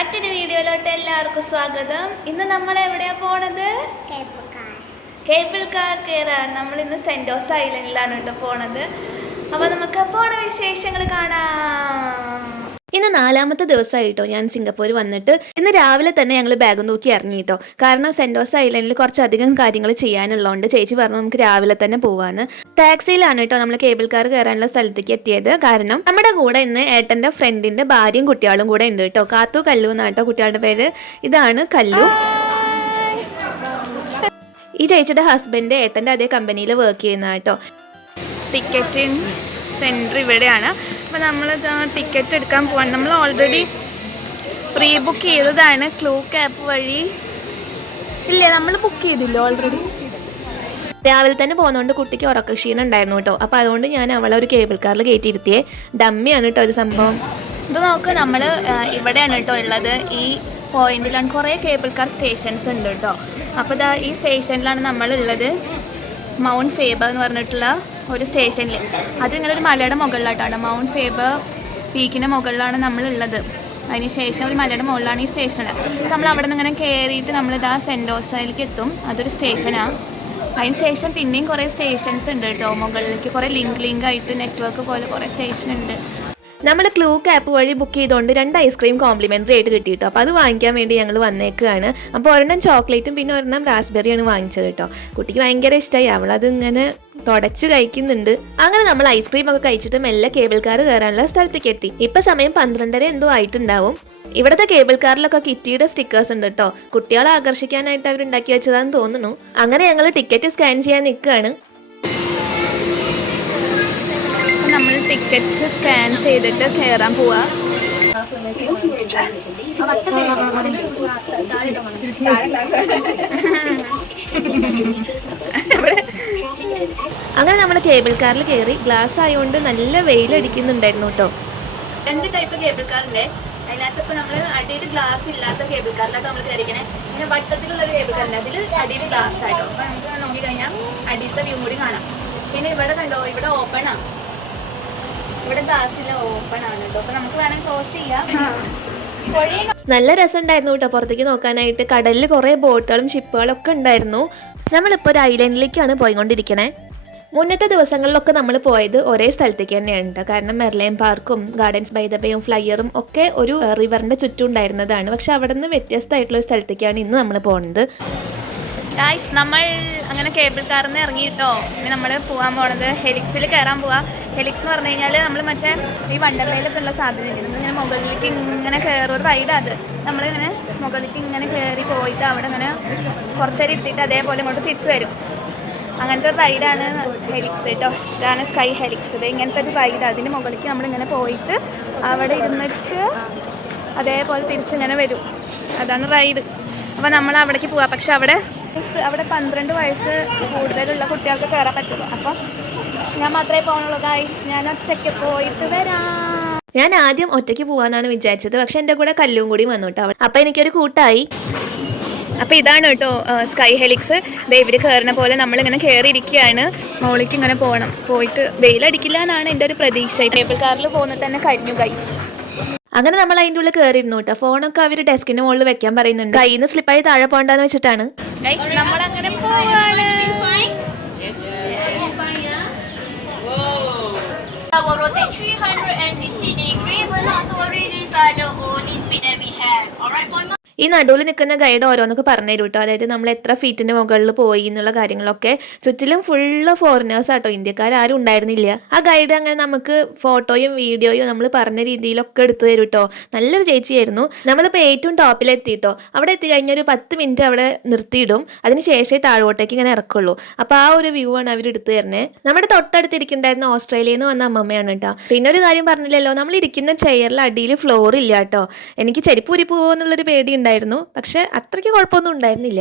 മറ്റൊരു വീഡിയോയിലോട്ട് എല്ലാവർക്കും സ്വാഗതം. ഇന്ന് നമ്മൾ എവിടെയാ പോണത്? കേബിൾ കാർ കയറാൻ. നമ്മൾ ഇന്ന് സെൻറ്റോസ് ഐലൻഡിലാണ് കേട്ടോ പോണത്. അപ്പോൾ നമുക്ക് പോണ വിശേഷങ്ങൾ കാണാം. ഇന്ന് 4ാമത്തെ ദിവസമായിട്ടോ ഞാൻ സിംഗപ്പൂർ വന്നിട്ട്. ഇന്ന് രാവിലെ തന്നെ ഞങ്ങൾ ബാഗ് നോക്കി ഇറങ്ങിയിട്ടോ. കാരണം സെൻറ്റോസ് ഐലൻഡിൽ കുറച്ചധികം കാര്യങ്ങൾ ചെയ്യാനുള്ളതുകൊണ്ട് ചേച്ചി പറഞ്ഞു നമുക്ക് രാവിലെ തന്നെ പോവാന്ന്. ടാക്സിയിലാണ് കേട്ടോ നമ്മൾ കേബിൾ കാർ കയറാനുള്ള സ്ഥലത്തേക്ക് എത്തിയത്. കാരണം നമ്മുടെ കൂടെ ഇന്ന് ഏട്ടൻ്റെ ഫ്രണ്ടിൻ്റെ ഭാര്യയും കുട്ടികളും കൂടെ ഉണ്ട് കേട്ടോ. കാത്തു കല്ലു എന്നാട്ടോ കുട്ടികളുടെ പേര്. ഇതാണ് കല്ലു. ഈ ചേച്ചിയുടെ ഹസ്ബൻഡ് ഏട്ടൻ്റെ അതേ കമ്പനിയിൽ വർക്ക് ചെയ്യുന്ന കേട്ടോ. ടിക്കറ്റിംഗ് സെൻറ്റർ ഇവിടെയാണ്. അപ്പോൾ നമ്മൾ ടിക്കറ്റ് എടുക്കാൻ പോവാണ്. നമ്മൾ ഓൾറെഡി പ്രീ ബുക്ക് ചെയ്തതാണ് ക്ലൂക്ക് ആപ്പ് വഴി. ഇല്ലേ, നമ്മൾ ബുക്ക് ചെയ്തില്ല ഓൾറെഡി. രാവിലെ തന്നെ പോകുന്നതുകൊണ്ട് കുട്ടിക്ക് ഉറക്ക ക്ഷീണം ഉണ്ടായിരുന്നു കേട്ടോ. അപ്പോൾ അതുകൊണ്ട് ഞാൻ അവളെ ഒരു കേബിൾ കാറിൽ കയറ്റിയിരുത്തിയേ. ഡമ്മിയാണ് കേട്ടോ ഒരു സംഭവം. ഇത് നോക്ക്, നമ്മൾ ഇവിടെയാണ് കേട്ടോ ഉള്ളത്. ഈ പോയിന്റിലാണ് കുറേ കേബിൾ കാർ സ്റ്റേഷൻസ് ഉണ്ട് കേട്ടോ. അപ്പോൾ ഇതാ ഈ സ്റ്റേഷനിലാണ് നമ്മളുള്ളത്. മൗണ്ട് ഫേബർ എന്ന് പറഞ്ഞിട്ടുള്ള ഒരു സ്റ്റേഷനിൽ. അതിങ്ങനെ ഒരു മലയുടെ മുകളിലായിട്ടാണ്. മൗണ്ട് ഫേബർ പീക്കിൻ്റെ മുകളിലാണ് നമ്മളുള്ളത്. അതിന് ശേഷം ഒരു മലയുടെ മുകളിലാണ് ഈ സ്റ്റേഷൻ. നമ്മൾ അവിടെ നിന്ന് ഇങ്ങനെ കയറിയിട്ട് നമ്മളിതാ സെൻറ്റോസയിലേക്ക് എത്തും. അതൊരു സ്റ്റേഷനാണ്. അതിന് ശേഷം പിന്നെയും കുറേ സ്റ്റേഷൻസ് ഉണ്ട് കേട്ടോ മുകളിലേക്ക്. കുറേ ലിങ്ക് ആയിട്ട് നെറ്റ്വർക്ക് പോലെ കുറേ സ്റ്റേഷൻ ഉണ്ട്. നമ്മൾ ക്ലൂക്ക് ആപ്പ് വഴി ബുക്ക് ചെയ്തുകൊണ്ട് 2 ഐസ്ക്രീം കോംപ്ലിമെൻ്ററി ആയിട്ട് കിട്ടിയിട്ടോ. അപ്പോൾ അത് വാങ്ങിക്കാൻ വേണ്ടി ഞങ്ങൾ വന്നേക്കുകയാണ്. അപ്പോൾ ഒരെണ്ണം ചോക്ലേറ്റും പിന്നെ ഒരെണ്ണം റാസ്ബെറിയാണ് വാങ്ങിച്ചത് കേട്ടോ. കുട്ടിക്ക് ഭയങ്കര ഇഷ്ടമായി. അവളത് ഇങ്ങനെ തുടച്ച് കഴിക്കുന്നുണ്ട്. അങ്ങനെ നമ്മൾ ഐസ്ക്രീം ഒക്കെ കഴിച്ചിട്ട് മെല്ലെ കേബിൾ കാർ കയറാനുള്ള സ്ഥലത്തേക്ക് എത്തി. ഇപ്പം സമയം 12:30 എന്തോ ആയിട്ടുണ്ടാവും. ഇവിടുത്തെ കേബിൾ കാറിലൊക്കെ കിറ്റിയുടെ സ്റ്റിക്കേഴ്സ് ഉണ്ട് കേട്ടോ. കുട്ടികളെ ആകർഷിക്കാനായിട്ട് അവരുണ്ടാക്കി വെച്ചതാണെന്ന് തോന്നുന്നു. അങ്ങനെ ഞങ്ങൾ ടിക്കറ്റ് സ്കാൻ ചെയ്യാൻ നിൽക്കുകയാണ്. നമ്മൾ ടിക്കറ്റ് സ്കാൻ ചെയ്തിട്ട് കയറാൻ പോവാ. അങ്ങനെ നമ്മൾ കേബിൾ കാറിൽ കയറി. ഗ്ലാസ് ആയതുകൊണ്ട് നല്ല വെയിലടിക്കുന്നുണ്ടായിരുന്നു കേട്ടോ. 2 ടൈപ്പ് കേബിൾ കാറിൻ്റെ. അതിനകത്ത് ഇപ്പോൾ നമ്മൾ അടിയിൽ ഗ്ലാസ് ഇല്ലാത്ത കേബിൾ കാറിലായിട്ട് നമ്മൾ കയറിക്കണേ. പിന്നെ വട്ടത്തിലുള്ളൊരു കേബിൾ കാറിൻ്റെ അതിൽ അടിയിൽ ഗ്ലാസ് ആയിട്ടോ. അപ്പോൾ നമുക്ക് നോക്കിക്കഴിഞ്ഞാൽ അടിയിലത്തെ വ്യൂ കൂടി കാണാം. പിന്നെ ഇവിടെ കണ്ടോ, ഇവിടെ ഓപ്പണാണ്. ഇവിടെ ഗ്ലാസ്സില്ല, ഓപ്പൺ ആണ് കേട്ടോ. അപ്പോൾ നമുക്ക് വേണമെങ്കിൽ ക്ലോസ് ചെയ്യാം. നല്ല രസമുണ്ടായിരുന്നു കേട്ടോ പുറത്തേക്ക് നോക്കാനായിട്ട്. കടലിൽ കുറേ ബോട്ടുകളും ഷിപ്പുകളും ഒക്കെ ഉണ്ടായിരുന്നു. നമ്മളിപ്പോൾ ഒരു ഐലൻഡിലേക്കാണ് പോയിക്കൊണ്ടിരിക്കണേ. മുന്നത്തെ ദിവസങ്ങളിലൊക്കെ നമ്മൾ പോയത് ഒരേ സ്ഥലത്തേക്ക് തന്നെയാണ് കേട്ടോ. കാരണം മെർലൈൻ പാർക്കും ഗാർഡൻസ് ബൈ ദ ബേയും ഫ്ലയറും ഒക്കെ ഒരു റിവറിൻ്റെ ചുറ്റും ഉണ്ടായിരുന്നതാണ്. പക്ഷെ അവിടെ നിന്ന് വ്യത്യസ്തമായിട്ടുള്ളൊരു സ്ഥലത്തേക്കാണ് ഇന്ന് നമ്മൾ പോകുന്നത്. ഗായ്സ്, നമ്മൾ അങ്ങനെ കേബിൾ കാറിൽ നിന്ന് ഇറങ്ങിയിട്ടോ. ഇനി നമ്മൾ പോകാൻ പോണത് ഹെലിക്സിൽ കയറാൻ പോവാം. ഹെലിക്സ് എന്ന് പറഞ്ഞു കഴിഞ്ഞാൽ നമ്മൾ മറ്റേ ഈ വണ്ടർലയിലൊക്കെ ഉള്ള സാധനം ഉണ്ട്. ഇങ്ങനെ മുകളിലേക്ക് ഇങ്ങനെ കയറും, ഒരു റൈഡ്. അത് നമ്മളിങ്ങനെ മുകളിലേക്ക് ഇങ്ങനെ കയറി പോയിട്ട് അവിടെ ഇങ്ങനെ കുറച്ചേരം ഇട്ടിട്ട് അതേപോലെ ഇങ്ങോട്ട് തിരിച്ചു വരും. അങ്ങനത്തെ ഒരു റൈഡാണ് ഹെലിക്സ് കേട്ടോ. ഇതാണ് സ്കൈ ഹെലിക്സ്. ഇത് ഇങ്ങനത്തെ ഒരു റൈഡ്. അതിന് മുകളിലേക്ക് നമ്മളിങ്ങനെ പോയിട്ട് അവിടെ ഇരുന്നിട്ട് അതേപോലെ തിരിച്ചിങ്ങനെ വരും. അതാണ് റൈഡ്. അപ്പോൾ നമ്മൾ അവിടേക്ക് പോവാം. പക്ഷെ അവിടെ 12 വയസ്സ് കൂടുതലുള്ള കുട്ടികൾക്ക് കയറാൻ പറ്റുള്ളൂ. അപ്പം ഞാൻ മാത്രമേ പോകുന്നുള്ളൂ ഗൈസ്. ഞാൻ ഒറ്റയ്ക്ക് പോയിട്ട് വരാം. ഞാൻ ആദ്യം ഒറ്റയ്ക്ക് പോകാമെന്നാണ് വിചാരിച്ചത്. പക്ഷെ എൻ്റെ കൂടെ കല്ലും കൂടി വന്നു കേട്ടോ. അപ്പം എനിക്കൊരു കൂട്ടായി. അപ്പോൾ ഇതാണ് കേട്ടോ സ്കൈ ഹെലിക്സ്. ഇവർ കയറുന്ന പോലെ നമ്മളിങ്ങനെ കയറിയിരിക്കുകയാണ്. മോളിക്ക് ഇങ്ങനെ പോകണം. പോയിട്ട് വെയിലടിക്കില്ല എന്നാണ് എൻ്റെ ഒരു പ്രതീക്ഷ. കേബിൾ കാറിൽ പോകുന്നിട്ട് തന്നെ കഴിഞ്ഞു ഗൈസ്. അങ്ങനെ നമ്മൾ അതിൻ്റെ ഉള്ളിൽ കയറിയിരുന്നു കേട്ടോ. ഫോണൊക്കെ അവർ ഡെസ്കിൻ്റെ മുകളിൽ വെക്കാൻ പറയുന്നുണ്ട്. കയ്യിൽ നിന്ന് സ്ലിപ്പായി താഴെ പോകണ്ടെന്ന് വെച്ചിട്ടാണ്. നമ്മളങ്ങനെ പോവാണ്. Our rotate 360 degree will also release the only speed that we have. Alright, for now. ഈ നടുവിൽ നിൽക്കുന്ന ഗൈഡ് ഓരോന്നൊക്കെ പറഞ്ഞു തരും കേട്ടോ. അതായത് നമ്മൾ എത്ര ഫീറ്റിൻ്റെ മുകളിൽ പോയി എന്നുള്ള കാര്യങ്ങളൊക്കെ. ചുറ്റിലും ഫുള്ള് ഫോറിനേഴ്സ് ആട്ടോ, ഇന്ത്യക്കാരും ഉണ്ടായിരുന്നില്ല. ആ ഗൈഡ് അങ്ങനെ നമുക്ക് ഫോട്ടോയും വീഡിയോയും നമ്മൾ പറഞ്ഞ രീതിയിലൊക്കെ എടുത്തു തരും കേട്ടോ. നല്ലൊരു ചേച്ചിയായിരുന്നു. നമ്മളിപ്പോൾ ഏറ്റവും ടോപ്പിലെത്തിയിട്ടോ. അവിടെ എത്തിക്കഴിഞ്ഞാൽ ഒരു 10 മിനിറ്റ് അവിടെ നിർത്തിയിടും. അതിന് ശേഷമേ താഴോട്ടേക്ക് ഇങ്ങനെ ഇറക്കുള്ളൂ. അപ്പോൾ ആ ഒരു വ്യൂ ആണ് അവർ എടുത്തു തരണേ. നമ്മുടെ തൊട്ടടുത്തിരിക്കുന്നുണ്ടായിരുന്ന ഓസ്ട്രേലിയയിൽ നിന്ന് വന്ന അമ്മമ്മയാണ് കേട്ടോ. പിന്നെ ഒരു കാര്യം പറഞ്ഞില്ലല്ലോ, നമ്മൾ ഇരിക്കുന്ന ചെയറിൽ അടിയിൽ ഫ്ലോർ ഇല്ല കേട്ടോ. എനിക്ക് ചെരുപ്പ് ഊരി പോകുമോ എന്നുള്ളൊരു പേടി ഉണ്ടായിരുന്നു. പക്ഷെ അത്രയ്ക്ക് കുഴപ്പമൊന്നും ഉണ്ടായിരുന്നില്ല.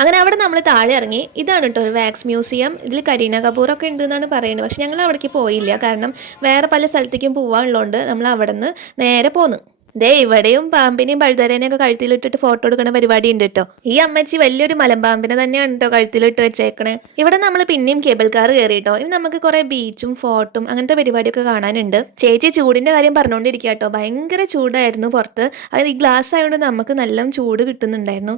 അങ്ങനെ അവിടെ നമ്മൾ താഴെ ഇറങ്ങി. ഇതാണ് കേട്ടോ ഒരു വാക്സ് മ്യൂസിയം. ഇതിൽ കരീന കപൂറൊക്കെ ഉണ്ട് എന്നാണ് പറയുന്നത്. പക്ഷെ ഞങ്ങൾ അവിടേക്ക് പോയില്ല. കാരണം വേറെ പല സ്ഥലത്തേക്കും പോകാനുള്ളതുകൊണ്ട് നമ്മൾ അവിടെ നിന്ന് നേരെ പോന്നു. ദേ ഇവിടെയും പാമ്പിനെയും പഴുതരേനെയൊക്കെ കഴുത്തിലിട്ടിട്ട് ഫോട്ടോ എടുക്കുന്ന പരിപാടി ഉണ്ട് കേട്ടോ. ഈ അമ്മച്ചി വലിയൊരു മലമ്പാമ്പിനെ തന്നെയാണ് കേട്ടോ കഴുത്തിലിട്ട് വെച്ചേക്കണേ. ഇവിടെ നമ്മൾ പിന്നെയും കേബിൾ കാർ കയറിയിട്ടോ. ഇനി നമുക്ക് കുറെ ബീച്ചും ഫോർട്ടും അങ്ങനത്തെ പരിപാടിയൊക്കെ കാണാനുണ്ട്. ചേച്ചി ചൂടിന്റെ കാര്യം പറഞ്ഞുകൊണ്ടിരിക്കുക കേട്ടോ. ഭയങ്കര ചൂടായിരുന്നു പുറത്ത്. അത് ഈ ഗ്ലാസ് ആയതുകൊണ്ട് നമുക്ക് നല്ല ചൂട് കിട്ടുന്നുണ്ടായിരുന്നു.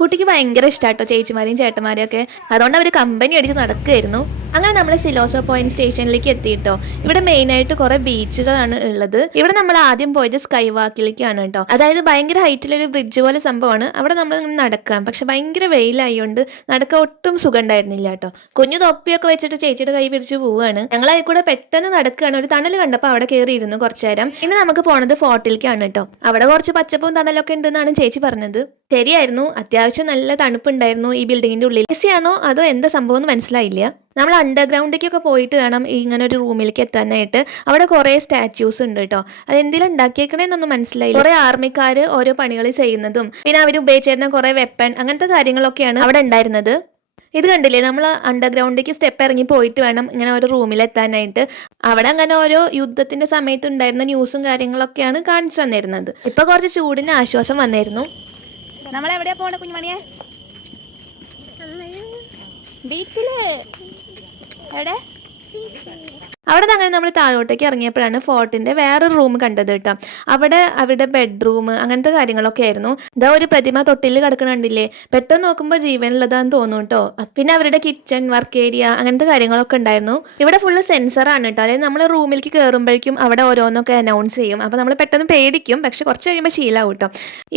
കുട്ടിക്ക് ഭയങ്കര ഇഷ്ടമാട്ടോ ചേച്ചിമാരെയും ചേട്ടന്മാരെയും ഒക്കെ. അതുകൊണ്ട് അവർ കമ്പനി അടിച്ച് നടക്കുകയായിരുന്നു. അങ്ങനെ നമ്മൾ സിലോസോ പോയിന്റ് സ്റ്റേഷനിലേക്ക് എത്തിയിട്ടോ. ഇവിടെ മെയിനായിട്ട് കുറെ ബീച്ചുകളാണ് ഉള്ളത്. ഇവിടെ നമ്മൾ ആദ്യം പോയത് സ്കൈ വാക്കിലേക്കാണ് കേട്ടോ. അതായത് ഭയങ്കര ഹൈറ്റിലൊരു ബ്രിഡ്ജ് പോലെ സംഭവമാണ്. അവിടെ നമ്മൾ ഇങ്ങനെ നടക്കണം. പക്ഷെ ഭയങ്കര വെയിലായതുകൊണ്ട് നടക്കാൻ ഒട്ടും സുഖം ഉണ്ടായിരുന്നില്ല കേട്ടോ. കുഞ്ഞു തൊപ്പിയൊക്കെ വെച്ചിട്ട് ചേച്ചിയുടെ കൈ പിടിച്ച് പോവുകയാണ്. ഞങ്ങൾ അതിൽ കൂടെ പെട്ടെന്ന് നടക്കുകയാണ്. ഒരു തണൽ കണ്ടപ്പോൾ അവിടെ കയറിയിരുന്നു കുറച്ചു നേരം. ഇനി നമുക്ക് പോണത് ഫോർട്ടിലേക്കാണ് കേട്ടോ. അവിടെ കുറച്ച് പച്ചപ്പും തണലൊക്കെ ഉണ്ടെന്നാണ് ചേച്ചി പറഞ്ഞത്. ശരിയായിരുന്നു, അത്യാവശ്യം നല്ല തണുപ്പുണ്ടായിരുന്നു ഈ ബിൽഡിങ്ങിന്റെ ഉള്ളിൽ. എസി ആണോ അതോ എന്താ സംഭവം എന്ന് മനസ്സിലായില്ല. നമ്മൾ അണ്ടർഗ്രൗണ്ടിലേക്കൊക്കെ പോയിട്ട് വേണം ഇങ്ങനെ ഒരു റൂമിലേക്ക് എത്താനായിട്ട്. അവിടെ കുറേ സ്റ്റാച്യൂസ് ഉണ്ട് കേട്ടോ. അത് എന്തെങ്കിലും ഉണ്ടാക്കിയേക്കണേന്നൊന്നും മനസ്സിലായില്ല. കുറെ ആർമിക്കാർ ഓരോ പണികൾ ചെയ്യുന്നതും പിന്നെ അവർ ഉപയോഗിച്ചിരുന്ന കുറെ വെപ്പൺ അങ്ങനത്തെ കാര്യങ്ങളൊക്കെയാണ് അവിടെ ഉണ്ടായിരുന്നത്. ഇത് കണ്ടില്ലേ, നമ്മൾ അണ്ടർഗ്രൗണ്ടിലേക്ക് സ്റ്റെപ്പ് ഇറങ്ങി പോയിട്ട് വേണം ഇങ്ങനെ ഒരു റൂമിലെത്താനായിട്ട്. അവിടെ അങ്ങനെ ഓരോ യുദ്ധത്തിന്റെ സമയത്ത് ഉണ്ടായിരുന്ന ന്യൂസും കാര്യങ്ങളൊക്കെയാണ് കാണിച്ചു തന്നിരുന്നത്. ഇപ്പൊ കുറച്ച് ചൂടിന് ആശ്വാസം വന്നിരുന്നു. നമ്മളെവിടെയാ പോണേ കുഞ്ഞുമണിയെ? ബീച്ചില്. എവിടെ? അവിടെ നിന്ന് അങ്ങനെ നമ്മൾ താഴോട്ടേക്ക് ഇറങ്ങിയപ്പോഴാണ് ഫോർട്ടിന്റെ വേറൊരു റൂം കണ്ടത് കേട്ടോ. അവിടെ അവരുടെ ബെഡ്റൂം അങ്ങനത്തെ കാര്യങ്ങളൊക്കെ ആയിരുന്നു. ഇതാ ഒരു പ്രതിമ തൊട്ടിൽ കിടക്കണുണ്ടില്ലേ, പെട്ടെന്ന് നോക്കുമ്പോൾ ജീവനുള്ളതാന്ന് തോന്നും കേട്ടോ. പിന്നെ അവരുടെ കിച്ചൺ വർക്ക് ഏരിയ അങ്ങനത്തെ കാര്യങ്ങളൊക്കെ ഉണ്ടായിരുന്നു. ഇവിടെ ഫുള്ള് സെൻസറാണ് കേട്ടോ. അതായത് നമ്മൾ റൂമിലേക്ക് കയറുമ്പോഴേക്കും അവിടെ ഓരോന്നൊക്കെ അനൗൺസ് ചെയ്യും. അപ്പോൾ നമ്മൾ പെട്ടെന്ന് പേടിക്കും, പക്ഷെ കുറച്ച് കഴിയുമ്പോൾ ശീലമാവും കേട്ടോ.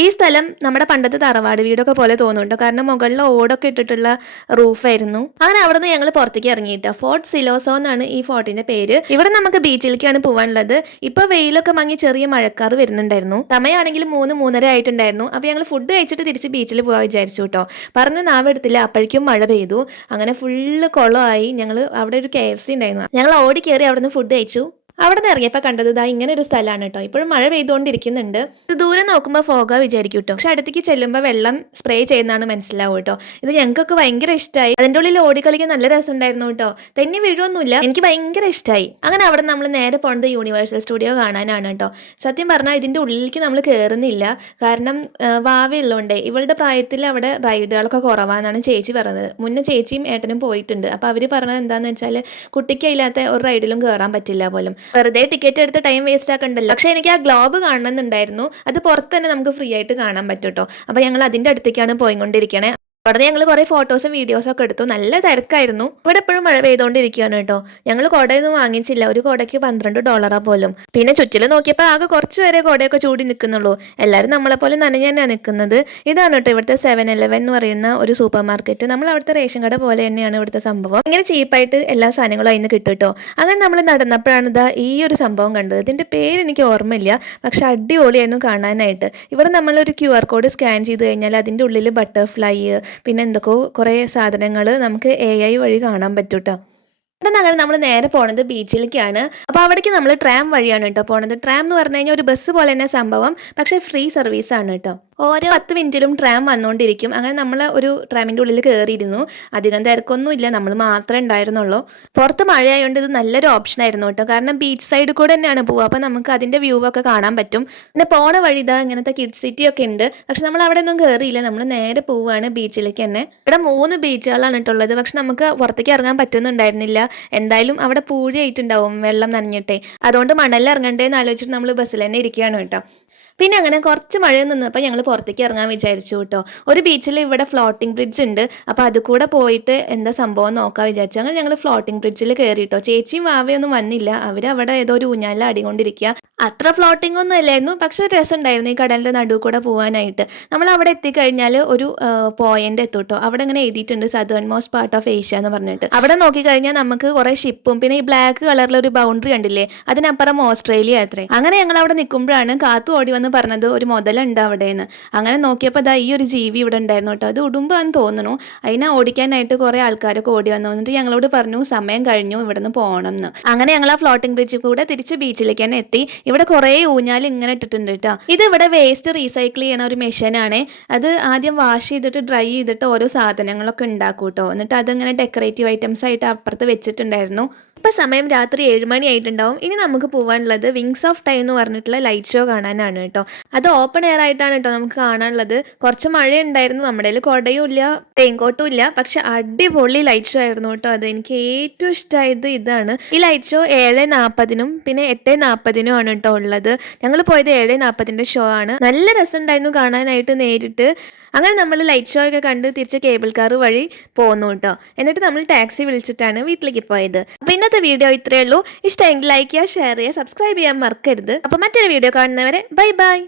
ഈ സ്ഥലം നമ്മുടെ പണ്ടത്തെ തറവാട് വീടൊക്കെ പോലെ തോന്നും കേട്ടോ. കാരണം മുകളിൽ ഓടൊക്കെ ഇട്ടിട്ടുള്ള റൂഫായിരുന്നു. അങ്ങനെ അവിടെ നിന്ന് ഞങ്ങൾ പുറത്തേക്ക് ഇറങ്ങിയിട്ടോ. ഫോർട്ട് സിലോസോ എന്നാണ് ഈ ഫോർട്ടിന്റെ പേര്. ഇവിടെ നമുക്ക് ബീച്ചിലേക്കാണ് പോകാനുള്ളത്. ഇപ്പൊ വെയിലൊക്കെ മങ്ങി ചെറിയ മഴക്കാറ് വരുന്നുണ്ടായിരുന്നു. സമയമാണെങ്കിൽ 3-3:30 ആയിട്ടുണ്ടായിരുന്നു. അപ്പൊ ഞങ്ങൾ ഫുഡ് കഴിച്ചിട്ട് തിരിച്ച് ബീച്ചിൽ പോകാൻ വിചാരിച്ചു കേട്ടോ. പറഞ്ഞ് നാവെടുത്തില്ല, അപ്പോഴേക്കും മഴ പെയ്തു. അങ്ങനെ ഫുള്ള് കുളമായി. ഞങ്ങൾ അവിടെ ഒരു KFC ഉണ്ടായിരുന്നു. ഞങ്ങൾ ഓടി കയറി അവിടെ നിന്ന് ഫുഡ് കഴിച്ചു. അവിടെ നിന്ന് ഇറങ്ങിയപ്പോൾ കണ്ടത് ഇതാ ഇങ്ങനെ ഒരു സ്ഥലമാണ് കേട്ടോ. ഇപ്പോഴും മഴ പെയ്തുകൊണ്ടിരിക്കുന്നുണ്ട്. ഇത് ദൂരെ നോക്കുമ്പോൾ ഫോഗ വിചാരിക്കും കേട്ടോ. പക്ഷെ അടുത്തേക്ക് ചെല്ലുമ്പോൾ വെള്ളം സ്പ്രേ ചെയ്യുന്നതാണ് മനസ്സിലാവും കേട്ടോ. ഇത് ഞങ്ങൾക്കൊക്കെ ഭയങ്കര ഇഷ്ടമായി. അതിൻ്റെ ഉള്ളിൽ ഓടിക്കളിക്കാൻ നല്ല രസമുണ്ടായിരുന്നു കേട്ടോ. തെന്നി വീഴുമൊന്നുമില്ല. എനിക്ക് ഭയങ്കര ഇഷ്ടമായി. അങ്ങനെ അവിടെ നമ്മൾ നേരെ പോണത് യൂണിവേഴ്സൽ സ്റ്റുഡിയോ കാണാനാണ് കേട്ടോ. സത്യം പറഞ്ഞാൽ ഇതിൻ്റെ ഉള്ളിലേക്ക് നമ്മൾ കയറുന്നില്ല. കാരണം വാവയുള്ളതുകൊണ്ടേ ഇവളുടെ പ്രായത്തിൽ അവിടെ റൈഡുകളൊക്കെ കുറവാണെന്നാണ് ചേച്ചി പറഞ്ഞത്. മുന്നേ ചേച്ചിയും ഏട്ടനും പോയിട്ടുണ്ട്. അപ്പോൾ അവർ പറഞ്ഞത് എന്താണെന്ന് വെച്ചാൽ കുട്ടിക്ക് ഇല്ലാത്ത ഒരു റൈഡിലും കയറാൻ പറ്റില്ല പോലും. വെറുതെ ടിക്കറ്റ് എടുത്ത് ടൈം വേസ്റ്റ് ആക്കണ്ടല്ലോ. പക്ഷെ എനിക്ക് ആ ഗ്ലോബ് കാണണമെന്നുണ്ടായിരുന്നു. അത് പുറത്ത് തന്നെ നമുക്ക് ഫ്രീ ആയിട്ട് കാണാൻ പറ്റും കേട്ടോ. അപ്പോൾ ഞങ്ങൾ അതിൻ്റെ അടുത്തേക്കാണ് പോയിക്കൊണ്ടിരിക്കണേ. അവിടെ ഞങ്ങൾ കുറേ ഫോട്ടോസും വീഡിയോസും ഒക്കെ എടുത്തു. നല്ല തിരക്കായിരുന്നു. ഇവിടെ എപ്പോഴും മഴ പെയ്തുകൊണ്ടിരിക്കുകയാണ് കേട്ടോ. ഞങ്ങൾ കുടയൊന്നും വാങ്ങിച്ചില്ല. ഒരു കുടയ്ക്ക് $12 പോലും. പിന്നെ ചുറ്റിലും നോക്കിയപ്പോൾ ആകെ കുറച്ച് വരെ കുടയൊക്കെ ചൂടി നിൽക്കുന്നുള്ളൂ. എല്ലാവരും നമ്മളെപ്പോലെ നനഞ്ഞ് തന്നെയാണ് നിൽക്കുന്നത്. ഇതാണ് കേട്ടോ ഇവിടുത്തെ 7-Eleven എന്ന് പറയുന്ന ഒരു സൂപ്പർ മാർക്കറ്റ്. നമ്മൾ അവിടുത്തെ റേഷൻ കട പോലെ തന്നെയാണ് ഇവിടുത്തെ സംഭവം. ഇങ്ങനെ ചീപ്പായിട്ട് എല്ലാ സാധനങ്ങളും അതിന് കിട്ടും കേട്ടോ. അങ്ങനെ നമ്മൾ നടന്നപ്പോഴാണ് ഇതാ ഈ ഒരു സംഭവം കണ്ടത്. ഇതിൻ്റെ പേര് എനിക്ക് ഓർമ്മയില്ല, പക്ഷെ അടിപൊളിയായിരുന്നു കാണാനായിട്ട്. ഇവിടെ നമ്മളൊരു QR കോഡ് സ്കാൻ ചെയ്ത് കഴിഞ്ഞാൽ അതിൻ്റെ ഉള്ളിൽ ബട്ടർഫ്ലൈ പിന്നെ എന്തൊക്കെയോ കുറേ സാധനങ്ങൾ നമുക്ക് AI വഴി കാണാൻ പറ്റും കേട്ടോ. അവിടെ നിന്ന് അങ്ങനെ നമ്മൾ നേരെ പോണത് ബീച്ചിലേക്കാണ്. അപ്പോൾ അവിടേക്ക് നമ്മൾ ട്രാം വഴിയാണ് കേട്ടോ പോണത്. ട്രാം എന്ന് പറഞ്ഞു കഴിഞ്ഞാൽ ഒരു ബസ് പോലെ തന്നെ സംഭവം, പക്ഷേ ഫ്രീ സർവീസാണ് കേട്ടോ. ഓരോ 10 മിനിറ്റിലും ട്രാം വന്നുകൊണ്ടിരിക്കും. അങ്ങനെ നമ്മൾ ഒരു ട്രാമിൻ്റെ ഉള്ളിൽ കയറിയിരുന്നു. അധികം തിരക്കൊന്നും ഇല്ല, നമ്മൾ മാത്രമേ ഉണ്ടായിരുന്നുള്ളൂ. പുറത്ത് മഴയായതുകൊണ്ട് ഇത് നല്ലൊരു ഓപ്ഷൻ ആയിരുന്നു കേട്ടോ. കാരണം ബീച്ച് സൈഡിൽ കൂടെ തന്നെയാണ് പോവുക. അപ്പോൾ നമുക്ക് അതിൻ്റെ വ്യൂ ഒക്കെ കാണാൻ പറ്റും. പിന്നെ പോണ വഴി ഇതാ ഇങ്ങനത്തെ കിഡ്സ് സിറ്റി ഒക്കെ ഉണ്ട്. പക്ഷെ നമ്മൾ അവിടെ ഒന്നും കയറിയില്ല. നമ്മൾ നേരെ പോവുകയാണ് ബീച്ചിലേക്ക് തന്നെ. ഇവിടെ 3 ബീച്ചുകളാണ് കേട്ടുള്ളത്. പക്ഷെ നമുക്ക് പുറത്തേക്ക് ഇറങ്ങാൻ പറ്റുന്നുണ്ടായിരുന്നില്ല. എന്തായാലും അവിടെ പൂഴിയായിട്ടുണ്ടാവും വെള്ളം നനഞ്ഞിട്ടേ. അതുകൊണ്ട് മണലിൽ ഇറങ്ങണ്ടേന്ന് ആലോചിച്ചിട്ട് നമ്മൾ ബസ്സിൽ തന്നെ ഇരിക്കുകയാണ് കേട്ടോ. പിന്നെ അങ്ങനെ കുറച്ച് മഴ നിന്നപ്പോൾ ഞങ്ങൾ പുറത്തേക്ക് ഇറങ്ങാൻ വിചാരിച്ചു കേട്ടോ. ഒരു ബീച്ചിൽ ഇവിടെ ഫ്ലോട്ടിംഗ് ബ്രിഡ്ജ് ഉണ്ട്. അപ്പോൾ അത് കൂടെ പോയിട്ട് എന്താ സംഭവം നോക്കാൻ വിചാരിച്ചു. അങ്ങനെ ഞങ്ങൾ ഫ്ലോട്ടിംഗ് ബ്രിഡ്ജിൽ കയറിയിട്ടോ. ചേച്ചിയും വാവയൊന്നും വന്നില്ല. അവരവിടെ ഏതോ ഒരു ഊഞ്ഞാലിൽ ആടിക്കൊണ്ടിരിക്കുക. അത്ര ഫ്ലോട്ടിംഗ് ഒന്നും അല്ലായിരുന്നു, പക്ഷെ ഒരു രസം ഉണ്ടായിരുന്നു ഈ കടലിൻ്റെ നടുവ് കൂടെ പോകാനായിട്ട്. നമ്മൾ അവിടെ എത്തിക്കഴിഞ്ഞാൽ ഒരു പോയിന്റ് എത്തും കേട്ടോ. അവിടെ ഇങ്ങനെ എഴുതിയിട്ടുണ്ട് southern most part of Asia എന്ന് പറഞ്ഞിട്ട്. അവിടെ നോക്കിക്കഴിഞ്ഞാൽ നമുക്ക് കുറേ ഷിപ്പും പിന്നെ ഈ ബ്ലാക്ക് കളറിൽ ഒരു ബൗണ്ടറി കണ്ടില്ലേ, അതിനപ്പുറം ഓസ്ട്രേലിയ അത്രേ. അങ്ങനെ ഞങ്ങൾ അവിടെ നിൽക്കുമ്പോഴാണ് കാത്തു ഓടി വന്ന് എന്ന് പറഞ്ഞത് ഒരു മുതലുണ്ട് അവിടെയെന്ന്. അങ്ങനെ നോക്കിയപ്പോൾ അതാ ഈ ഒരു ജീവി ഇവിടെ ഉണ്ടായിരുന്നു കേട്ടോ. അത് ഉടുമ്പാന്ന് തോന്നുന്നു. അതിനെ ഓടിക്കാനായിട്ട് കുറേ ആൾക്കാരൊക്കെ ഓടി വന്നു. എന്നിട്ട് ഞങ്ങളോട് പറഞ്ഞു സമയം കഴിഞ്ഞു, ഇവിടെ നിന്ന് പോകണം എന്ന്. അങ്ങനെ ഞങ്ങൾ ആ ഫ്ലോട്ടിംഗ് ബ്രിഡ്ജിൽ കൂടെ തിരിച്ച് ബീച്ചിലേക്ക് തന്നെ എത്തി. ഇവിടെ കുറേ ഊഞ്ഞാൽ ഇങ്ങനെ ഇട്ടിട്ടുണ്ട് കേട്ടോ. ഇത് ഇവിടെ വേസ്റ്റ് റീസൈക്കിൾ ചെയ്യണ ഒരു മെഷീനാണ്. അത് ആദ്യം വാഷ് ചെയ്തിട്ട് ഡ്രൈ ചെയ്തിട്ട് ഓരോ സാധനങ്ങളൊക്കെ ഉണ്ടാക്കും കേട്ടോ. എന്നിട്ട് അതിങ്ങനെ ഡെക്കറേറ്റീവ് ഐറ്റംസ് ആയിട്ട് അപ്പുറത്ത് വെച്ചിട്ടുണ്ടായിരുന്നു. ഇപ്പം സമയം രാത്രി 7 മണി ആയിട്ടുണ്ടാവും. ഇനി നമുക്ക് പോകാനുള്ളത് വിങ്സ് ഓഫ് ടൈം എന്ന് പറഞ്ഞിട്ടുള്ള ലൈറ്റ് ഷോ കാണാനാണ് കേട്ടോ. അത് ഓപ്പൺ എയർ ആയിട്ടാണ് കേട്ടോ നമുക്ക് കാണാനുള്ളത്. കുറച്ച് മഴയുണ്ടായിരുന്നു, നമ്മുടെ കയ്യിൽ കുടയും ഇല്ല റെയിൻകോട്ടും ഇല്ല. പക്ഷെ അടിപൊളി ലൈറ്റ് ഷോ ആയിരുന്നു കേട്ടോ. അത് എനിക്ക് ഏറ്റവും ഇഷ്ടമായത് ഇതാണ്. ഈ ലൈറ്റ് ഷോ 7:40 പിന്നെ 8:40 ആണ് കേട്ടോ ഉള്ളത്. ഞങ്ങൾ പോയത് 7:40 ഷോ ആണ്. നല്ല രസമുണ്ടായിരുന്നു കാണാനായിട്ട് നേരിട്ട്. അങ്ങനെ നമ്മൾ ലൈറ്റ് ഷോ ഒക്കെ കണ്ട് തിരിച്ച് കേബിൾ കാർ വഴി പോന്നു കേട്ടോ. എന്നിട്ട് നമ്മൾ ടാക്സി വിളിച്ചിട്ടാണ് വീട്ടിലേക്ക് പോയത്. അപ്പോൾ ഇന്നത്തെ വീഡിയോ ഇത്രയേ ഉള്ളൂ. ഇഷ്ടമെങ്കിൽ ലൈക്ക് ചെയ്യുക, ഷെയർ ചെയ്യുക, സബ്സ്ക്രൈബ് ചെയ്യാൻ മറക്കരുത്. അപ്പോൾ മറ്റൊരു വീഡിയോ കാണുന്നവരെ ബൈ ബൈ.